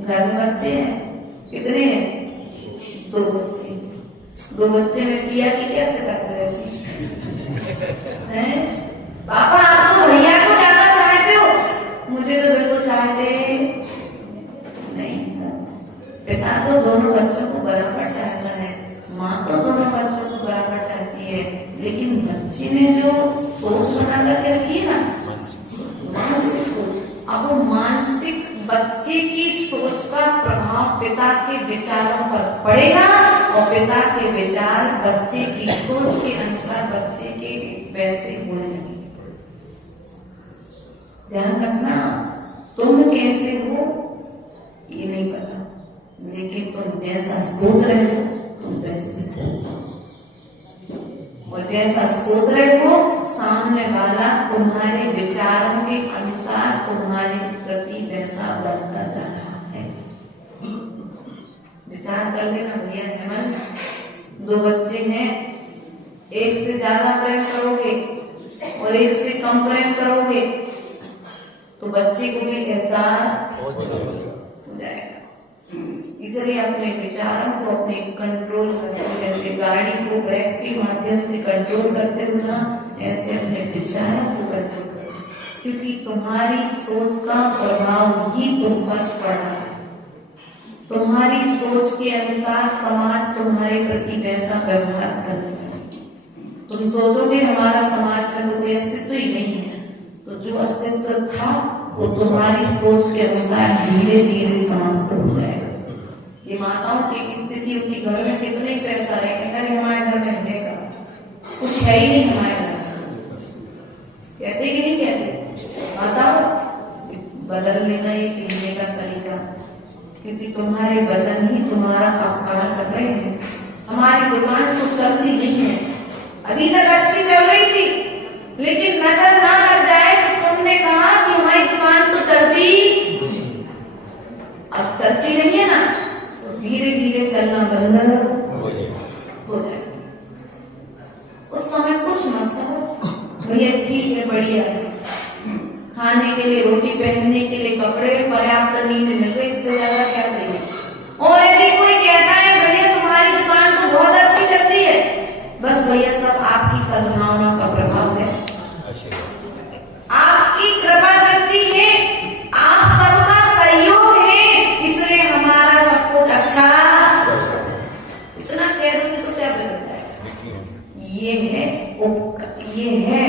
घर में बच्चे हैं कितने हैं? 2 बच्चे। 2 बच्चे में किया कि कैसे कर रहे हैं? पापा आप तो भैया को ज्यादा चाहते हो, मुझे तो बिल्कुल चाहते नहीं। पिता तो दोनों बच्चों को बराबर चाहता है, माँ तो दोनों बच्चों को बराबर चाहती है, लेकिन बच्चे ने जो सोच बना करके रखी है ना, मानसिक सोच, अब वो मानसिक बच्चे की सोच का प्रभाव पिता के विचारों पर पड़ेगा और पिता के विचार बच्चे की सोच के अनुसार बच्चे के वैसे होने लगेंगे। ध्यान रखना, तुम कैसे हो ये नहीं पता, लेकिन तुम जैसा सोच रहे हो तुम वैसे हो, और जैसा सोच रहे हो सामने वाला तुम्हारे विचारों के अनुसार तुम्हारे प्रति वैसा बनता जा रहा है। विचार कर लेना भैया हेमंत, 2 बच्चे हैं, एक से ज्यादा प्रेम करोगे और एक से कम प्रेम करोगे तो बच्चे को भी एहसास हो जाएगा। इसलिए अपने विचारों को अपने कंट्रोल करते, जैसे गाड़ी को ब्रेक के माध्यम से कंट्रोल करते हो ना, ऐसे अपने विचारों को कंट्रोल करो, क्योंकि तुम्हारी सोच का प्रभाव ही तुम पर पड़ रहा है। तुम्हारी सोच के अनुसार समाज तुम्हारे प्रति वैसा व्यवहार कर रहा है। तुम सोचोगे हमारा समाज में तो कोई अस्तित्व ही नहीं है, तो जो अस्तित्व था वो तुम्हारी सोच के अनुसार धीरे धीरे समाप्त हो जाएगा। ये माताओं की स्थिति, उनके घर में कितने पैसा रहेगा, अरे हमारे घर में रहेगा कुछ है ही नहीं, हमारे घर कहते कि नहीं कहते माताओं, बदल लेना ये कहने का तरीका, क्योंकि तुम्हारे वजन ही तुम्हारा अपमान कर रहे हैं। हमारी दुकान तो चलती नहीं है, अभी तक अच्छी चल रही थी, लेकिन नजर ना लग जाए तो तुमने कहा कि हमारी दुकान तो चलती, अब चलती नहीं है ना, तो धीरे धीरे चलना बंद हो जाए। उस समय कुछ मतलब भैया ठीक है, बढ़िया है, खाने के लिए रोटी, पहनने के लिए कपड़े, पर्याप्त नींद मिल रही, इससे ज्यादा क्या चाहिए। और यदि कोई कहता है भैया तुम्हारी दुकान तो बहुत अच्छी चलती है, बस भैया सब आपकी सद्भावना का प्रभाव है, आपकी कृपा दृष्टि है, आप सबका सहयोग है, इसलिए हमारा सब कुछ अच्छा। इतना कह दूंगी तो क्या बदलता है। ये है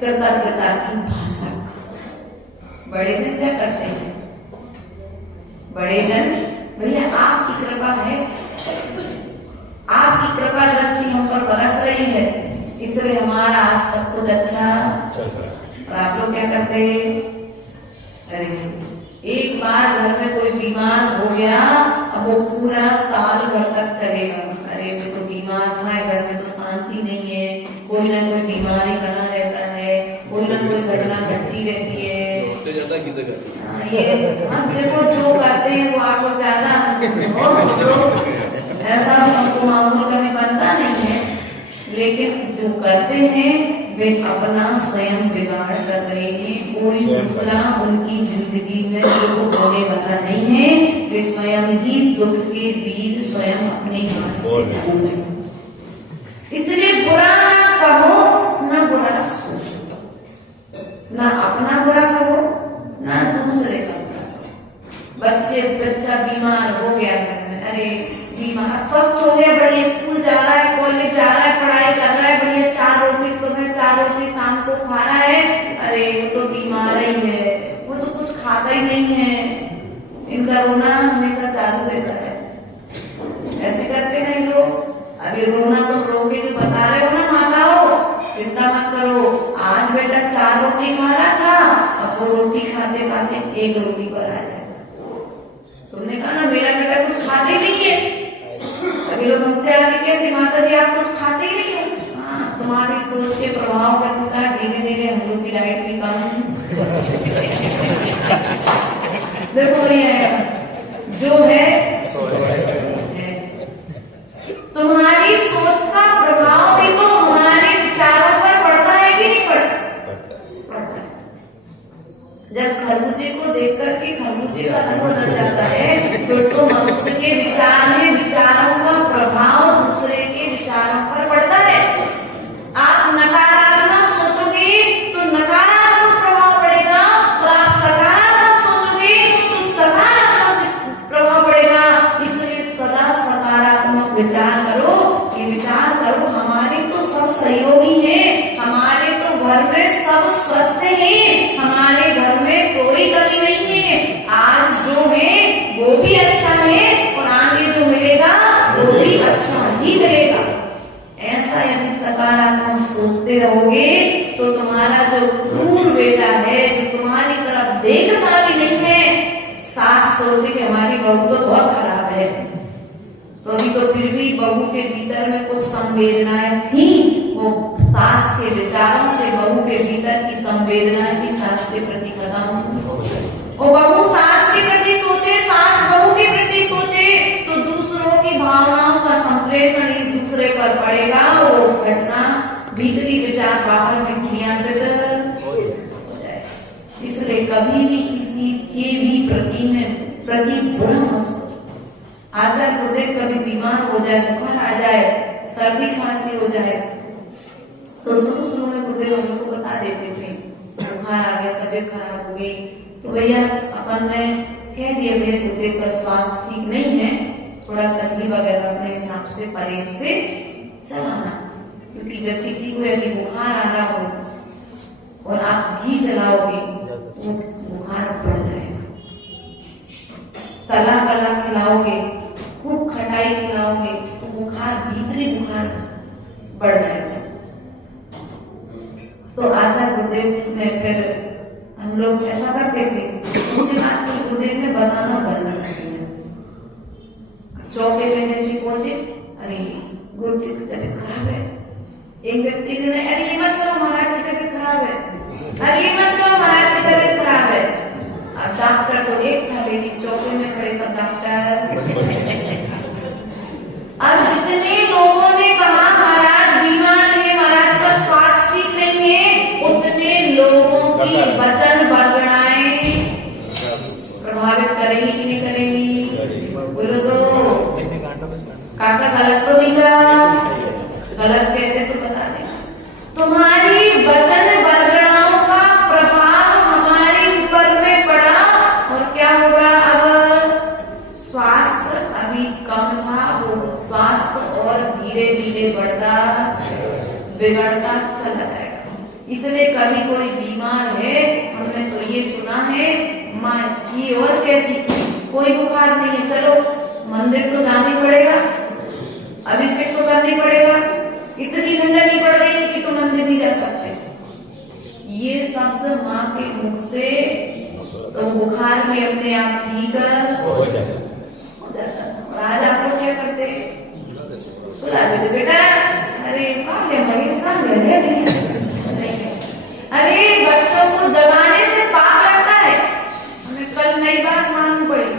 कृतज्ञता की भाषा। बड़े जन क्या करते हैं, बड़े जन भैया आपकी कृपा है, आपकी कृपा दृष्टि हम पर बरस रही है, इसलिए हमारा आज सब कुछ अच्छा। और आप लोग क्या करते हैं, अरे एक बार घर में कोई बीमार हो गया, अब वो पूरा साल भर तक चलेगा, अरे वो तो बीमार हुआ है, घर में तो शांति नहीं है, कोई ना कोई बीमारी बना रहता है, कोई ना कोई घटना घटती रहती है। ये हम देखो जो करते हैं वो आपको ज्यादा ऐसा हमको मामूल कभी बनता नहीं है, लेकिन जो करते हैं वे अपना स्वयं बिगाड़ कर रहे हैं, कोई दूसरा उनकी जिंदगी में दुख होने वाला नहीं है, वे स्वयं ही दुख के बीज स्वयं अपने हाथ से बो रहे हैं। इसलिए बुरा ना कहो, ना बुरा सोचो, ना अपना बुरा कहो, ना दूसरे का बुरा। बच्चा बीमार हो गया घर में, अरे बीमार स्वस्थ हो गया, बढ़िया स्कूल जा रहा है, कॉलेज जा रहा है, पढ़ाई कर रहा है, बढ़िया 4 रोटी सुबह 4 रोटी शाम को खा रहा है, अरे वो तो बीमार ही है, वो तो कुछ खाता ही नहीं है, इनका रोना हमेशा चालू रहता है। ऐसे करते हैं लोग। अभी रोना तो रो के जो बता रहे हो ना माताओं, चिंता मत करो, आज बेटा 4 रोटी खा रहा था, अब वो रोटी खाते खाते 1 रोटी पर आ जाए। तुमने कहा ना मेरा बेटा कुछ खाते नहीं है, अभी लोग हमसे आगे कहते माता जी आप कुछ खाते ही नहीं हो। हाँ, तुम्हारी सोच के प्रभाव के अनुसार धीरे धीरे हम लोग की लाइट भी कम देखो ये जो है तुम्हारी सोच का प्रभाव भी तो हमारे विचारों पर पड़ता है कि नहीं पड़ता। जब खरबूजे को देख करके खरबूजे का रंग बदल जाता है, तो मनुष्य के विचार में विचारों का प्रभाव दूसरे के विचारों पर पड़ता है। आप नकारात्मक सोचोगे तो नकारात्मक प्रभाव पड़ेगा, और आप सकारात्मक सोचोगे तो सकारात्मक प्रभाव पड़ेगा। इसलिए सदा सकारात्मक विचार करो, ये विचार करो हमारे तो सब सहयोगी हैं, हमारे तो घर में सब स्वस्थ हैं, हमारे घर में कोई कमी नहीं है, आज जो है वो भी अच्छा है और आगे जो मिलेगा वो भी अच्छा ही मिलेगा। ऐसा यदि सकारात्मक सोचते रहोगे तो तुम्हारा जो क्रूर बेटा है, जो तुम्हारी तरफ देखता भी नहीं है, सास सोचे कि हमारी बहू तो बहुत खराब है, तो अभी तो फिर भी बहू के भीतर में कुछ संवेदनाएं थी, वो सास के विचारों से बहू के भीतर की संवेदनाएं भी सास के प्रति खत्म हो गई। वो बहू सास के प्रति सोचे, सास बहू के प्रति सोचे, तो दूसरों की भावनाओं का संप्रेषण एक दूसरे पर पड़ेगा, वो घटना भीतरी विचार बाहर में क्रियान्वित हो जाए। इसलिए कभी भी किसी के भी प्रति बुरा मत सोचो। आचार्य गुरुदेव कभी बीमार हो जाए, बुखार आ जाए, सर्दी खांसी हो जाए, तो शुरू में गुरुदेव हम लोग को बता देते थे, बुखार आ गया, तबीयत खराब हो गई, तो भैया अपन ने कह दिया भैया गुरुदेव का स्वास्थ्य ठीक नहीं है, थोड़ा सा घी वगैरह अपने हिसाब से परहेज से चलाना। क्योंकि जब किसी को यदि बुखार आ रहा हो और आप घी जलाओगे वो बुखार बढ़ जाएगा। तला तला खिलाओगे, खूब खटाई खिलाओगे तो बुखार, भीतरी बुखार बढ़ जाएगा। तो आचार्य गुरुदेव ने फिर हम लोग ऐसा करते थे, उसके बाद फिर गुरुदेव ने बताना बंद कर दिया। चौके में जैसे पहुंचे, अरे गुरु जी की तबीयत खराब है। एक व्यक्ति ने, अरे ये मत चलो महाराज की तबीयत खराब है, अरे ये मत चलो महाराज की तबीयत खराब है। अब डॉक्टर तो एक था, लेकिन चौके में खड़े सब डॉक्टर। अब जितने लोगों ने कहा महाराज बीमार है, महाराज का स्वास्थ्य ठीक नहीं है, उतने लोगों की वचन वर्गणाएं प्रभावित करेंगी कि नहीं करेंगी? बोलो तो काका गलत तो नहीं कहा? गलत कहते तो बता दे। तुम्हारी वचन वर्गणाओं का प्रभाव हमारे ऊपर में पड़ा और क्या होगा? अब स्वास्थ्य अभी कम था, वो स्वास्थ्य और धीरे धीरे बढ़ता बिगड़ता चला जाएगा। इसलिए कभी कोई बीमार है, हमने तो ये सुना है, माँ ये और कहती कोई बुखार नहीं है, चलो मंदिर तो जाना पड़ेगा, अभिषेक तो करना पड़ेगा, इतनी ठंडा नहीं पड़ रही है कि तुम मंदिर नहीं जा सकते। ये शब्द माँ के मुख से तो बुखार भी अपने आप ठीक हो जाता। और आज आप लोग क्या करते? सुला देते बेटा, अरे कहाँ गया मरीज, कहाँ गया? नहीं, अरे बच्चों को जगाने से पाप लगता है। हमें कल नई बात मालूम पड़ी।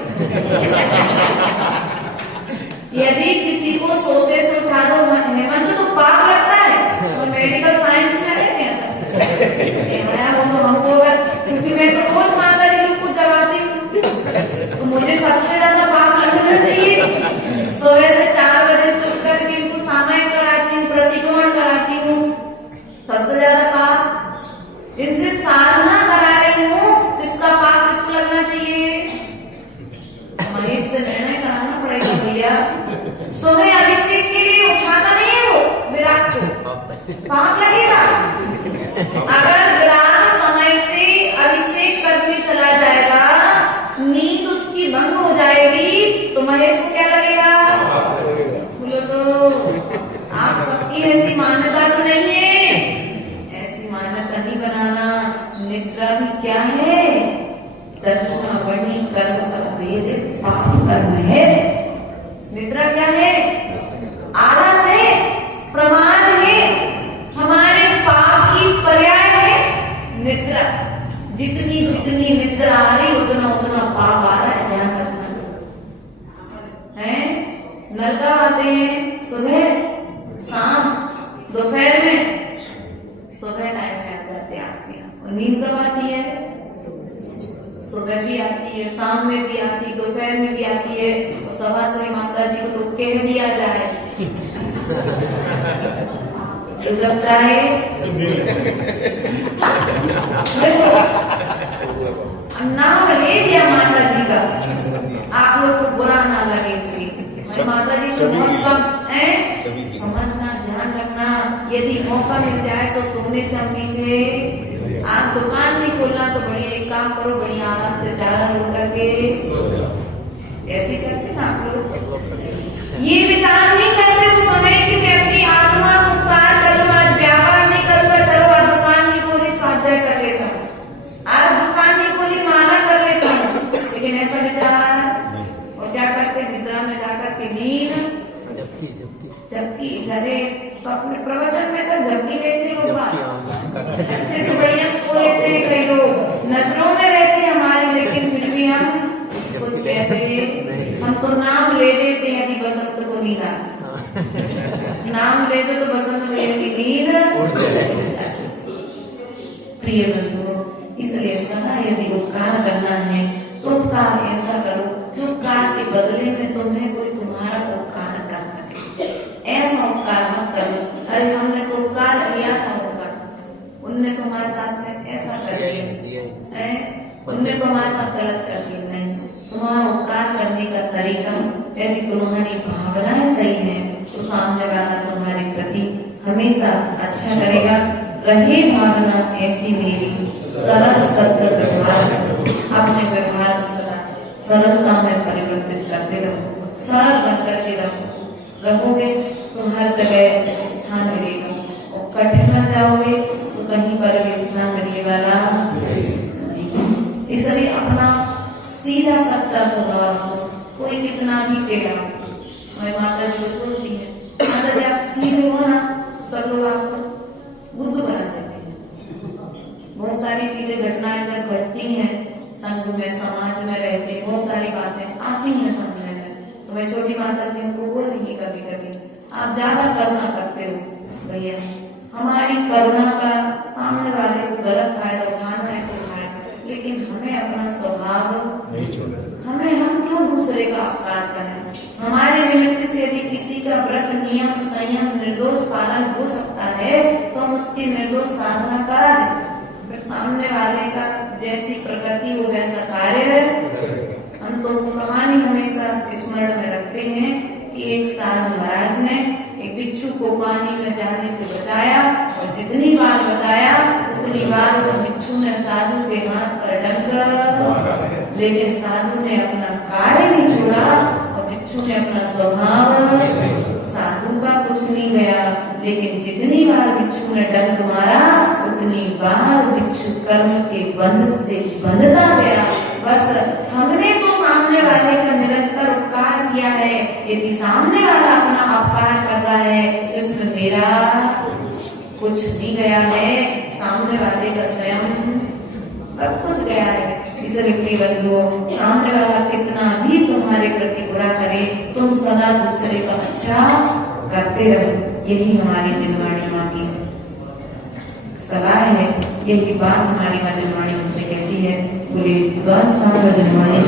यदि किसी को सोते से उठा दो हेमंत तो पाप लगता है, तो मेडिकल साइंस में है क्या? वो तो हमको, क्योंकि मैं तो रोज माता जी लोग को जगाती हूँ, तो मुझे सबसे ज्यादा पाप लगना चाहिए। सुबह से 4 बजे से उठ करके इनको सामायिक कराती हूँ, प्रतिक्रमण कराती हूँ, सबसे ज्यादा पाप इनसे साधना करा रही हूँ, तो इसका पाप किसको लगना चाहिए? हमारे इससे निर्णय कराना पड़ेगा भैया। सुबह अभिषेक के लिए उठाता नहीं है वो विराट को, पाप लगेगा। अगर विराट समय से अभिषेक करके चला जाएगा, नींद उसकी भंग हो जाएगी, तो महेश को क्या लगेगा? बोलो तो। आप सबकी ऐसी मान्यता तो नहीं है, ऐसी मान्यता नहीं बनाना। निद्रा भी क्या है? दर्शनावणी कर्म का भेद पाप कर्म है। निद्रा क्या है? आलस है, प्रमाद है, हमारे पाप की पर्याय है निद्रा। जितनी जितनी निद्रा आ रही उतना उतना पाप आ रहा है, ध्यान रखना है। नलका आते हैं सुबह, शाम, दोपहर में। सुबह टाइम में आते हैं और नींद कब आती है? सुबह भी आती है, शाम में भी आती है, दोपहर में भी आती है। और सभा श्री माता जी को तो कह दिया जाए, जब चाहे नाम ले दिया माता जी का, आप लोग को बुरा ना लगे इसलिए। माता जी से बहुत कम है, समझना, ध्यान रखना। यदि मौका मिल जाए तो सोने से पीछे आप दुकान भी खोलना तो बढ़िया, एक काम करो, बढ़िया आराम से चादर उड़ करके ऐसे करते ना आप लोग। ये विचार नहीं करते उस समय कि मैं अपनी आत्मा को उपकार करूँ, आज व्यापार नहीं करूँगा, चलो आज दुकान नहीं खोली, स्वाध्याय कर लेता हूँ, आज दुकान नहीं खोली, माला कर लेता हूँ। लेकिन ऐसा विचार, और क्या करते? निद्रा में जाकर के नींद, जबकि अरे अपने प्रवचन में तो जबकि लेते लोग, अच्छे से बढ़िया सो लेते हैं कई लोग, नजरों में रहते हैं हमारे, लेकिन फिर भी हम कुछ कहते हैं। हम तो नाम ले देते हैं, यदि बसंत को नींद आती, नाम ले दो तो बसंत भैया की नींद। प्रिय बंधुओं, इसलिए सदा यदि उपकार करना है तो उपकार ऐसा करो जो उपकार के बदले में तुम्हें कोई तुम्हारा उपकार कर सके। ऐसा उपकार मत करो, अरे हमने तो उपकार किया था, उनने तो हमारे साथ में ऐसा कर दिया, उनने तो हमारे साथ गलत कर दिया। नहीं, तुम्हारा उपकार करने का तरीका, यदि तुम्हारी भावनाएं सही है तो सामने वाला तुम्हारे प्रति हमेशा अच्छा करेगा। रहे भावना ऐसी मेरी सरल सत्य व्यवहार, अपने व्यवहार को सदा सरलता में परिवर्तित करते रहो, सरल बन करके रहोगे तो हर जगह स्थान मिलेगा, और कठिन बन जाओगे तो कहीं पर भी स्थान मिलने वाला नहीं। इसलिए अपना सीधा सच्चा स्वभाव, कोई कितना भी टेढ़ा, हमारी माता जी बोलती है, माता जी आप सीधे हो ना तो सब लोग आपको बुद्ध बना देते हैं। बहुत सारी चीजें घटनाएं जब घटती हैं संघ में, समाज में रहते, बहुत सारी बातें आती हैं समझने में, तो मैं छोटी माता जी उनको बोल रही कभी कभी आप ज्यादा करुणा करते हो भैया, हमारी करुणा का सामने वाले को गलत फायदा उठाना है तो उठाए, लेकिन हमें अपना स्वभाव नहीं छोड़ना। हम क्यों दूसरे का अपकार करें? हमारे निमित्त से यदि किसी का व्रत नियम संयम निर्दोष पालन हो सकता है तो हम उसकी निर्दोष साधना करा दें। सामने वाले का जैसी प्रकृति हो वैसा कार्य है। हम तो कहानी हमेशा स्मरण में रखते हैं कि एक साधु महाराज ने एक बिच्छू को पानी में जाने से बचाया, और जितनी बार बचाया उतनी बार उस बिच्छू ने साधु के हाथ पर डंक, लेकिन साधु ने अपना कार्य नहीं छोड़ा और बिच्छू ने अपना स्वभाव, साधु का कुछ नहीं गया, लेकिन जितनी बार बिच्छू ने डंक मारा उतनी बार बिच्छू कर्म के बंध से बंधता गया। बस हमने तो सामने वाले का निरंतर उपकार किया है, यदि सामने वाला अपना अपकार कर रहा है इसमें मेरा कुछ नहीं गया है, सामने वाले का स्वयं सब कुछ गया है। इसलिए प्रिय बंधुओं, सामने वाला कितना भी तुम्हारे प्रति बुरा करे, तुम सदा दूसरे का अच्छा करते रहो। यही हमारी जिनवाणी माँ की सलाह है, यही बात हमारी माँ जिनवाणी मुझसे कहती है। बोले गौ सागर जिनवाणी।